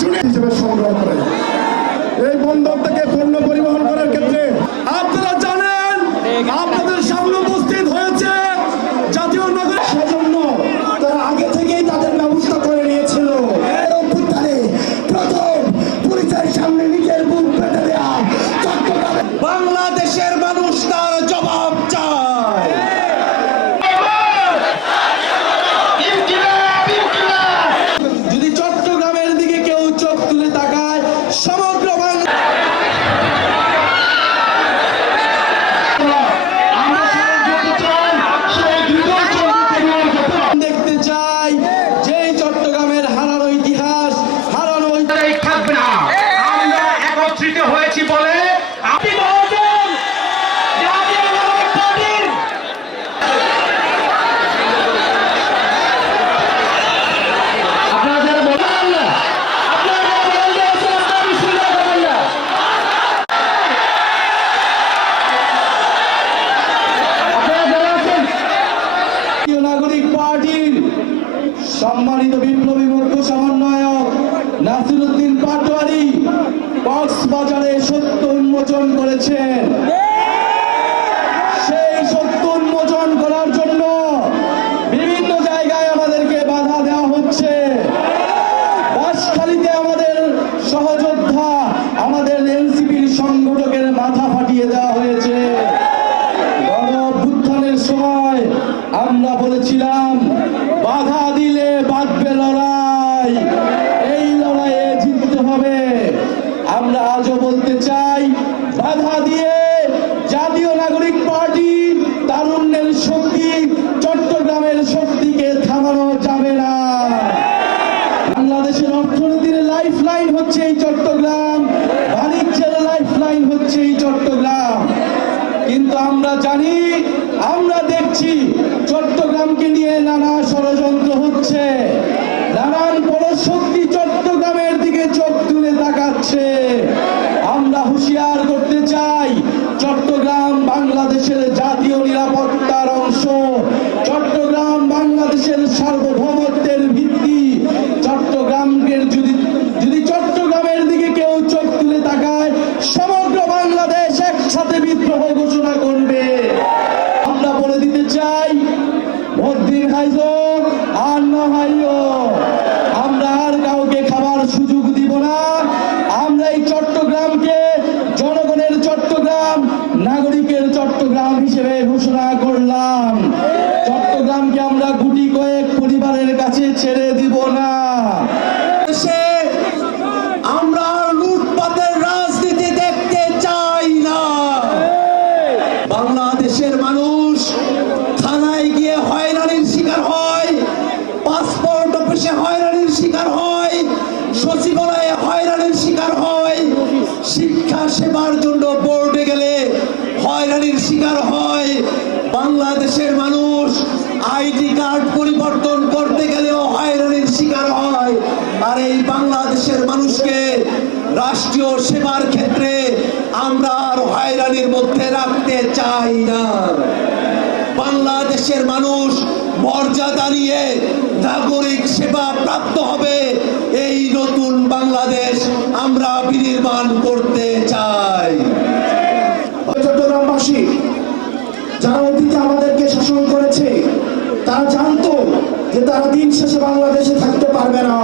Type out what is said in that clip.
শুনে হিসেবে সংগ্রহ করে। এই বন্দর থেকে পণ্য পরিবহন করার ক্ষেত্রে আপনারা জানেন আপনাদের সামনে উপস্থিত হয়েছে জাতীয় নাগরিক, সেজন্য তারা আগে থেকেই তাদের ব্যবস্থা করে নিয়েছিল। প্রথম পুলিশের সামনে নিজের বুক পেতে দেয়া বাংলাদেশের মানুষ তার জবাব চায়। যদি চট্টগ্রামের দিকে কেউ চোখ তুলে তাকায়, সমগ্র দেখতে চাই যে চট্টগ্রামের হারানো ইতিহাস হারানো থাকবে না। আমরা একত্রিত হয়েছি বলে নাগরিক পার্টির সম্মানিত বিপ্লবী মুখ্য সমন্বয়ক নাসিরউদ্দিন পাটোয়ারি কক্সবাজারে সত্য উন্মোচন করেছেন। সেই সত্য উন্মোচন করার জন্য বিভিন্ন জায়গায় আমাদেরকে বাধা দেওয়া হচ্ছে। বাঁশখালীতে আমাদের সহযোদ্ধা আমাদের এনসিপির সংগঠকের মাথা ফাটিয়ে দেওয়া হয়েছে। গণ অভ্যুত্থানের সময় আমরা বলেছিলাম বাধা দিলে বাঁধবে লড়াই, এই লড়াইয়ে জিততে হবে। আমরা আজও বলতে চাই বাধা দিয়ে জাতীয় নাগরিক পার্টি তারুণ্যের শক্তি, চট্টগ্রামের শক্তিকে থামানো যাবে না। বাংলাদেশের অর্থনীতির লাইফ লাইন হচ্ছে এই চট্টগ্রাম, বাণিজ্যের লাইফ লাইন হচ্ছে এই চট্টগ্রাম। কিন্তু আমরা জানি, আমরা দেখছি চট্টগ্রামকে নিয়ে নানা ষড়যন্ত্র হচ্ছে, নানান পরশক্তি চট্টগ্রামের দিকে চোখ তুলে তাকাচ্ছে। আমরা হুঁশিয়ার করতে চাই চট্টগ্রাম বাংলাদেশের জাতীয় নিরাপত্তার অংশ, চট্টগ্রাম বাংলাদেশের সার্বভৌমত্বের ভিত্তি। চট্টগ্রামকে যদি চট্টগ্রামের দিকে কেউ চোখ তুলে তাকায়, সমগ্র বাংলাদেশ একসাথে বিদ্রোহ ঘোষণা করবে। আমরা বলে দিতে চাই ভোটদিন হাইজো আর না হাইও, আমরা আর কাউকে খাবার সুযোগ দিব না। আমরা এই চট্টগ্রামকে জনগণের চট্টগ্রাম, নাগরিকের চট্টগ্রাম হিসেবে ঘোষণা করলাম। চট্টগ্রামকে আমরা গুটি কয়েক পরিবারের কাছে ছেড়ে দিব না। আমরা লুটপাটের রাজনীতি দেখতে চাই না। বাংলাদেশের মানুষ থানায় গিয়ে হয়রানির শিকার হয়, পাসপোর্ট অফিসে হয়রানির শিকার হয়, সচিবালয়ে হয়রানির শিকার হয়, শিক্ষা সেবার জন্য বোর্ডে গেলে হয়রানির শিকার হয়। বাংলাদেশের মানুষ আইডি কার্ড পরিবর্তন করতে গেলেও হয়রানির শিকার হয়। আর এই বাংলাদেশের মানুষকে রাষ্ট্রীয় সেবার ক্ষেত্রে আমরা আর হয়রানির মধ্যে রাখতে চাই না। বাংলাদেশের মানুষ মর্যাদা নিয়ে নাগরিক সেবা প্রাপ্ত হবে। এই নতুন বাংলাদেশ আমরা বিনির্মাণ করতে চাই। চট্টগ্রামবাসী যারা অতীতে আমাদেরকে শাসন করেছে, তারা জানতো যে তারা দিন শেষে বাংলাদেশে থাকতে পারবে না।